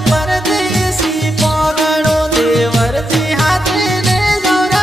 પરદેશી પોગણો દેવરથી હાથે ને ગૌરા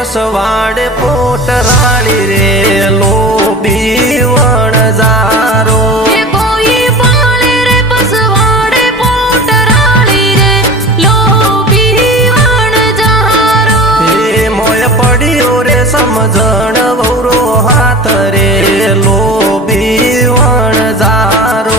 पसवाड़े पोटराली रे लोभी वणजारो कोई पाले रे पसवाड़े पोटराली रे लोभी वणजारो मोय पड़ियो रे समझण वौरो हाथ रे लोभी वणजारो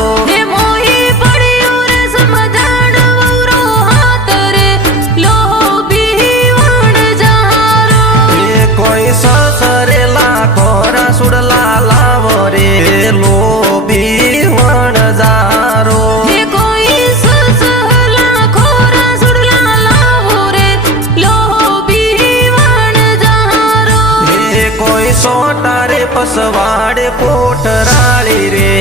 सुड़ला लावो रे लोभी वणजारो कोई ससला खोरा सुड़ला लावो रे लोभी वणजारो कोई सोटारे पसवाड़े पोटराली रे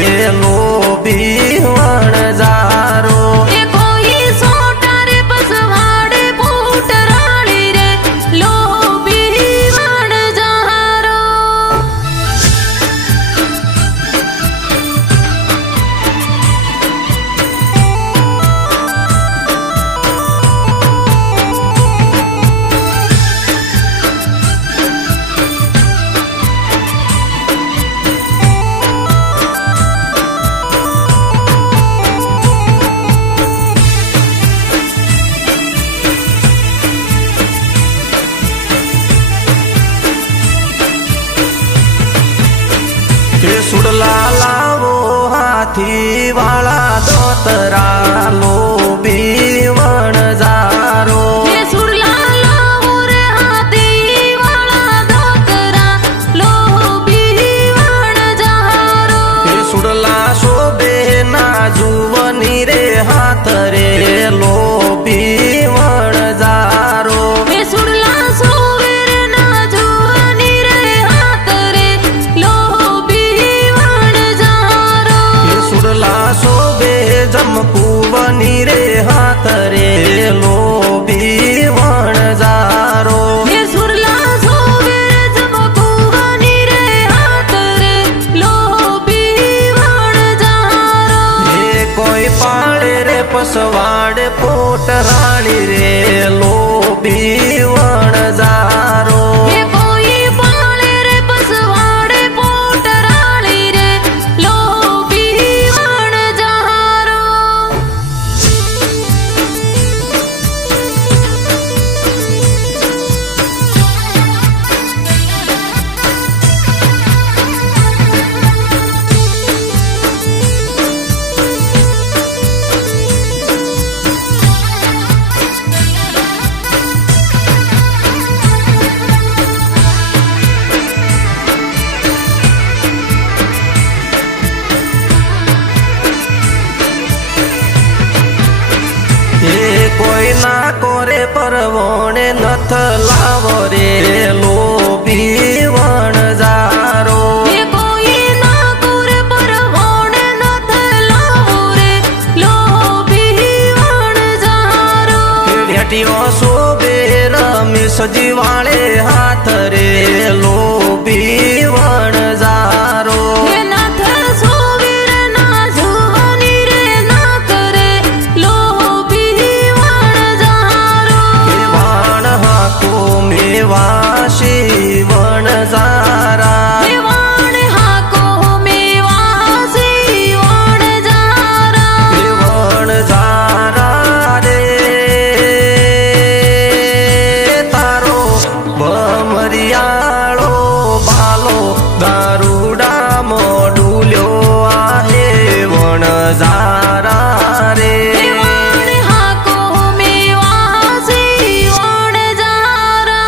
लोभी वणजारो कोई सोटारे पसवाड़े पोटराली रे लोभी सुड़ला लावो हाथी वाला दोतरा लोभी वणजारो सुड़ला लावो रे हाथी वाला दोतरा लोभी वणजारो सुड़ला शोभे ना जुवनी रे हाथ रे लोभी वणजारो सुड़ला सोवे रे ना जुवनी रे हाथ रे लोभी वणजारो सुड़ला शोभे जमकुवनी रे हाथ रे लोभी वणजारो सुड़ला सोवे रे जमकुवनी रे हाथ रे लोभी वणजारो कोई पाड़े रे पसवाड़े पोटराली रे लोभी वणजारो कोई पाले रे पसवाड़े पोटराली रे लोभी वणजारो कोई ना कोरे परवोणे नथ लावो रे लोभी वणजारो कोई ना कोरे परवोणे नथ लावो रे लोभी वणजारो भेटियो शोभे रमेश जीवाळे हाथ रे लोभी वणजारो नाथ सोवे रे ना जुवनी रे नाथ रे लोभी वणजारो वाण हाको मेवाशी वणजारा वाण हाको मेवासी वणजारा वणजारा रे तारो भमरियाळो बालो दारुडा मोडुल्यो आहे वणजारा रे वाण हाको मेवासी वणजारा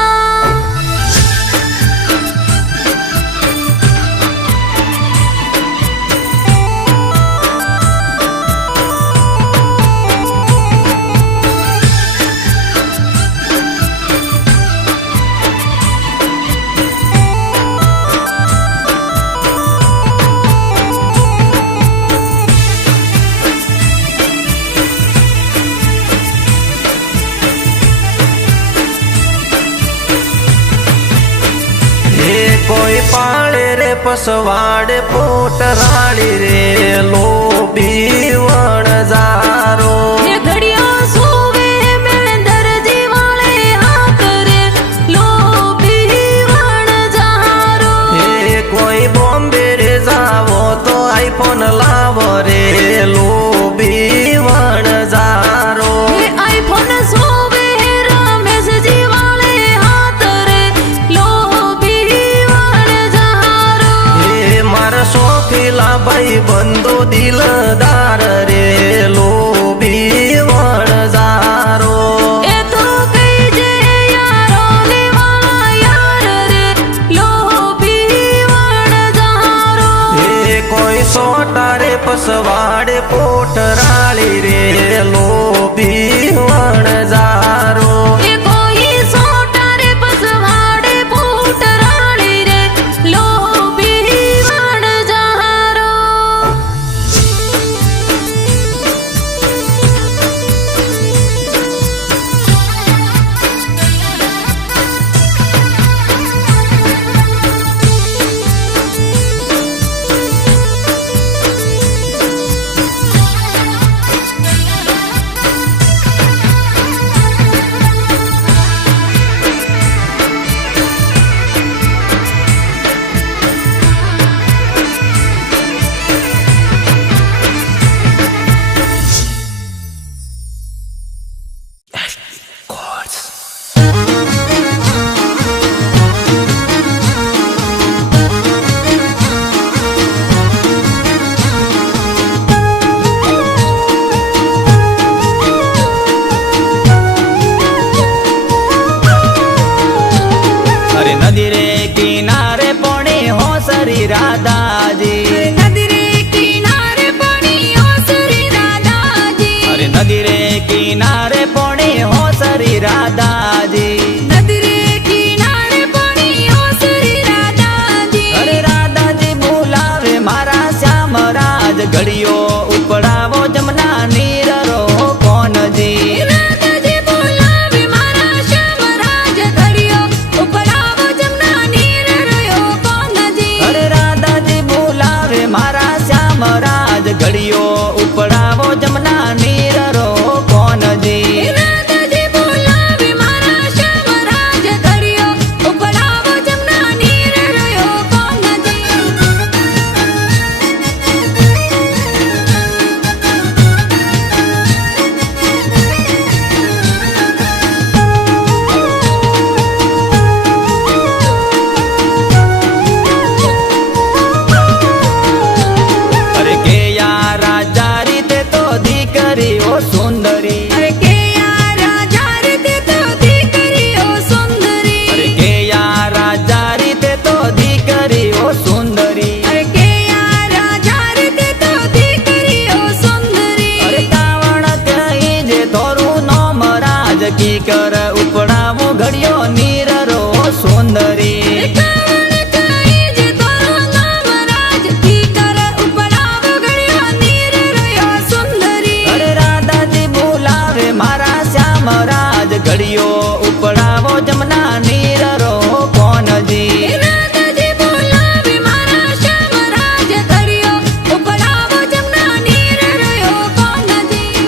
कोई पाड़े रे पसवाड़े पोटराली रे लोभी वणजारो भाई बंधु दिलदार रे लोभी वणजारो એ તો કઈ જે યારો લેવા યાર રે લોભી વણજારો એ કોઈ સોટારે પસવાડે પોટરાળી રે લોભી વણજારો એ કોઈ સોટારે પસવાડે પોટરાળી રે લોભી વણજારો અરે નદી રે કિનારે પોણે હોસરી રાધાજી નદી રે કિનારે પડી ઓસરી રાધાજી અરે નદી રે કિનારે પોણે હોસરી રાધાજી નદી રે કિનારે પડી ઓસરી રાધાજી અરે રાધાજી બોલાવે મારા શ્યામ રાજ ઘડીઓ ઉપડાવો જમના નીર રો કોનજી રાધાજી બોલાવે મારા શ્યામ રાજ ઘડિયો ઉપડાવો જમના નીર રહ્યો કોનજી અરે રાધાજી બોલાવે મારા શ્યામ રાજ ઘડીઓ ઉપડાવો જમના નીર રો કોનજી રાધાજી બોલાવે મારા શ્યામ રાજ ઘડિયો ઉપડાવો જમના નીર રહ્યો કોનજી અરે કે યા રાજા રીતે તો દીકરીઓ સુંદરી અરે કે યા રાજા રીતે તો દીકરીઓ સુંદરી અરે કે યા રાજા રીતે તો દીકરીઓ સુંદરી અરે કે યા રાજા રીતે તો દીકરીઓ સુંદરી અરે કાવણ કહી જે થોરું નોમ રાજ કી કર ઉપડાવો ઘડિયો નીર રો સુંદરી કાવણ કહી જે તારું નામ રાજ કી કર ઉપડાવો ઘડિયો નીર રહ્યો સુંદરી અરે રાધાજી બોલાવે મારા શ્યામ રાજ ઘડિયો ઉપડાવો જમના નીર રો કોનજી રાધાજી બોલાવે મારા શ્યામ રાજ ઘડિયો ઉપડાવો જમના નીર રહ્યો કોનજી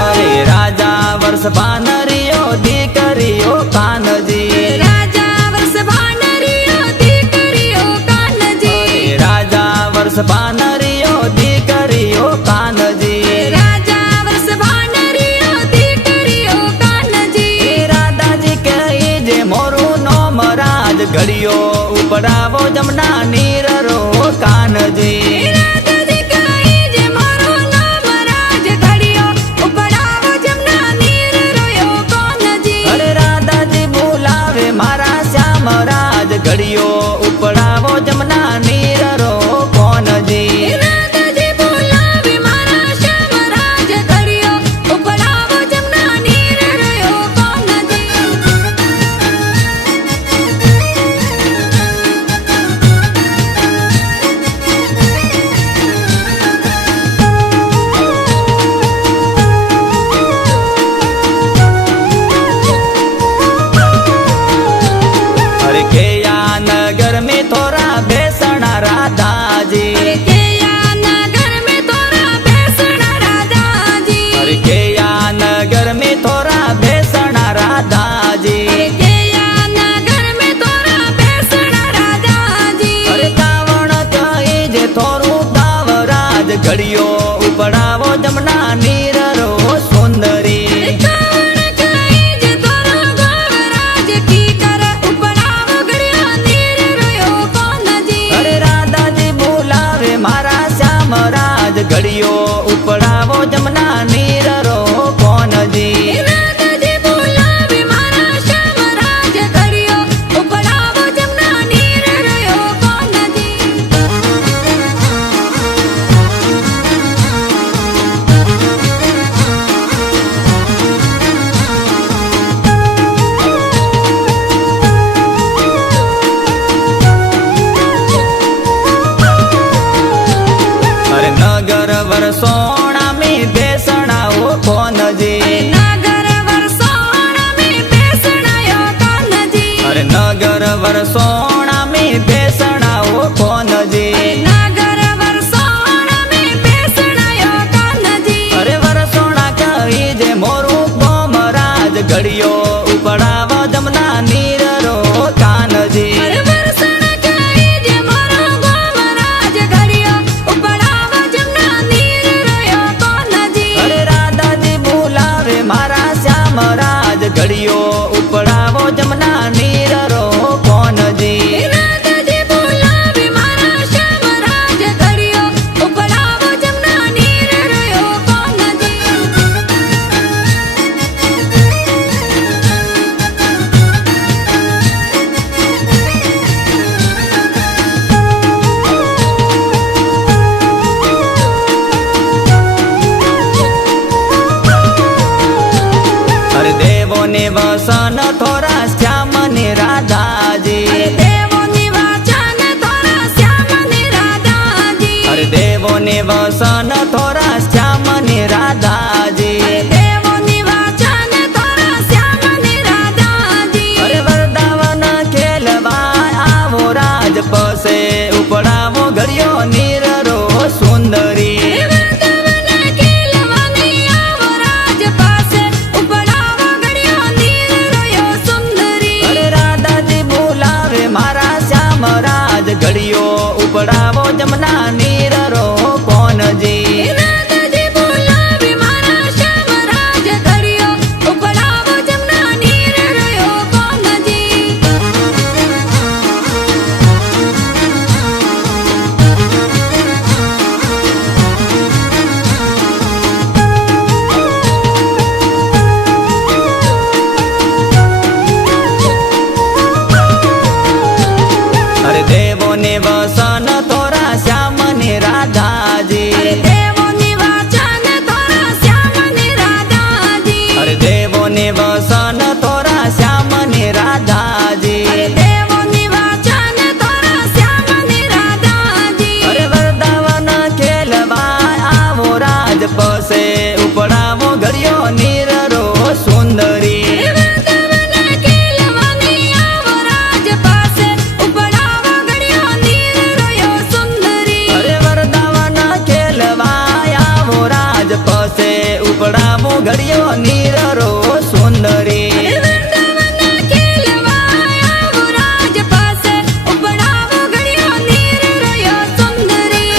અરે રાજા વર્ષ પાનરીઓ દીકરીઓ કાનજી રાજા વર્ષ ભાનરીઓ દીકરીઓ કાનજી અરે રાજા વર્ષ પાનરીઓ દીકરીઓ કાનજી રાજા વર્ષ ભાનરીઓ દીકરીઓ કાનજી રાધાજી કહી જે મોરું નોમ રાજ ઘડિયો ઉપડાવો જમના નીર રો કાનજી રાધાજી કહી જે મારું નામ રાજ ઘડિયો ઉપડાવો જમના નીર રહ્યો કોનજી અરે રાધાજી બોલાવે મારા શ્યામ રાજ ઘડિયો ઉપડાવો જમના નીર રો કોનજી રાધાજી બોલાવે મારા શ્યામ રાજ ઘડિયો ઉપડાવો જમના નીર રહ્યો કોનજી વરસોણા में બેસણાઓ કોનજી નગર વરસોણા में બેસણાયો કાનજી અરે નગર વરસોણા में બેસણાઓ કોનજી નગર વરસોણા में બેસણાયો કાનજી અરે વરસોણા કહી જે મોરું કોમરાજ ઘડિયો ઉપડાવો જમના નીર રો કાનજી અરે વરસોણા કહી જે મારો ગોમરાજ ઘડિયો ઉપડાવો જમના નીર રોયો કોનજી અરે રાધાજી બોલાવે મારા શ્યામરાજ ઘડિયો ઉપડાવો જમના નીર રો કોનજી રાધાજી બોલાવે મારા શ્યામરાજ ઘડિયો ઉપડાવો જમના નીર રોયો કોનજી અરે દેવોને વસન થોરા શ્યામ ને રાધાજી અરે દેવોની વાચન થોરા શ્યામ ને રાધાજી અરે દેવોને વસન થોરા શ્યામ ને રાધાજી અરે દેવોની વાચન થોરા શ્યામ ને રાધાજી અરે વરદાવન ખેલવા આવો રાજ પસે ઉપડાવો ઘડિયો નીર રો સુંદરી વૃંદાવન ખેલવાની આવો રાજ પાસે ઉપડાવો ઘડિયો નીર રોયો સુંદરી અરે રાધાજી બોલાવે મારા શ્યામરાજ ઘડિયો ઉપડાવો જમના નીર રો કોનજી રાધાજી બોલાવે મારા શ્યામરાજ ઘડિયો ઉપડાવો જમના નીર રોયો કોનજી અરે દેવોને વસન થોરા શ્યામ ને રાધાજી અરે દેવોની વાચન થોરા શ્યામ ને રાધાજી અરે દેવોને વસન થોરા શ્યામ ને રાધાજી અરે દેવોની વાચન થોરા શ્યામ ને રાધાજી અરે વરદાવન ખેલવા આવો રાજ પસે ઉપડાવો ઘડિયો નીર રો સુંદરી વૃંદાવન ખેલવાની આવો રાજ પાસે ઉપડાવો ઘડિયો નીર રોયો સુંદરી અરે વરદાવન ખેલવા આવો રાજ પસે ઉપડાવો ઘડિયો નીર રો સુંદરી વૃંદાવન ખેલવા આવો રાજ પાસે ઉપડાવો ઘડિયો નીર રોયો સુંદરી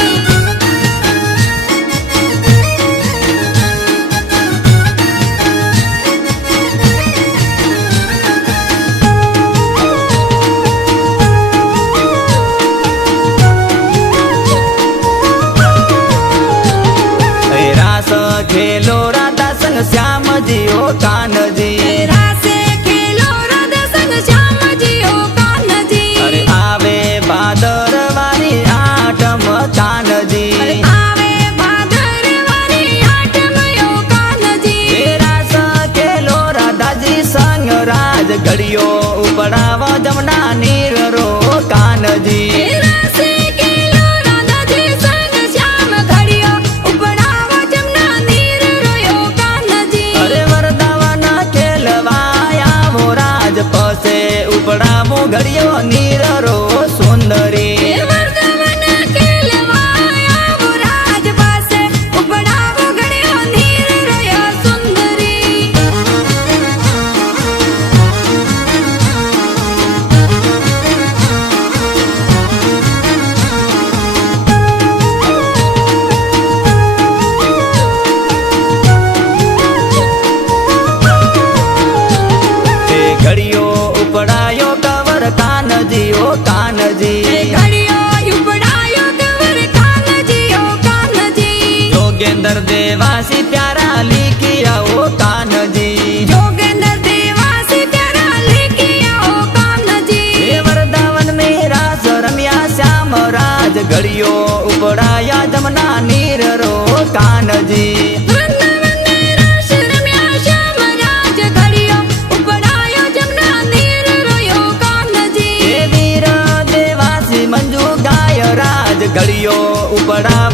એ રાસ ખેલો રાધા સંગ શ્યામજી ઓ કાનજી રાસે ખેલો રાધા સંગ શ્યામજી ઓ કાનજી અરે આવે ભાદરવાની આઠમ કાનજી આવે ભાદરવાની આઠમયો કાનજી એ રાસ ખેલો રાધાજી સંગ રાજ ઘડિયો ઉપડાવો જમના નીર રો કાનજી રાસે ખેલો રાધાજી સંગ શ્યામ ઘડિયો ઉપડાવો જમના નીર રોયો કાનજી અરે વરદાવન ખેલવા આવો રાજ પસે ઉપડાવો ઘડિયો નીર રો સુંદરી વૃંદાવન ખેલવા આવો રાજ પાસે ઉપડાવો ઘડિયો નીર રોયો સુંદરી એ ઘડિયો ઉપડાયો કવર કાનજી ઓ કાનજી ઘડિયો ઉપડાયો કવર કાનજી ઓ કાનજી યોગેન્દ્ર દેવાસી પ્યારા લીખિયા ઓ કાનજી જોગેન્દ્ર દેવાસી પ્યારા લેખિયા ઓ કાનજી એ વરદાવન में रास रम्या श्याम राज घडियो उपडाया जमना નીર રો કાનજી વૃંદાવન રાસ રમ્યા શ્યામ રાજ ઘડિયો ઉપડાયો જમના નીર રોયો કાનજી એ વીર દેવાસી મંજુ ગાય રાજ ઘડિયો ઉપડા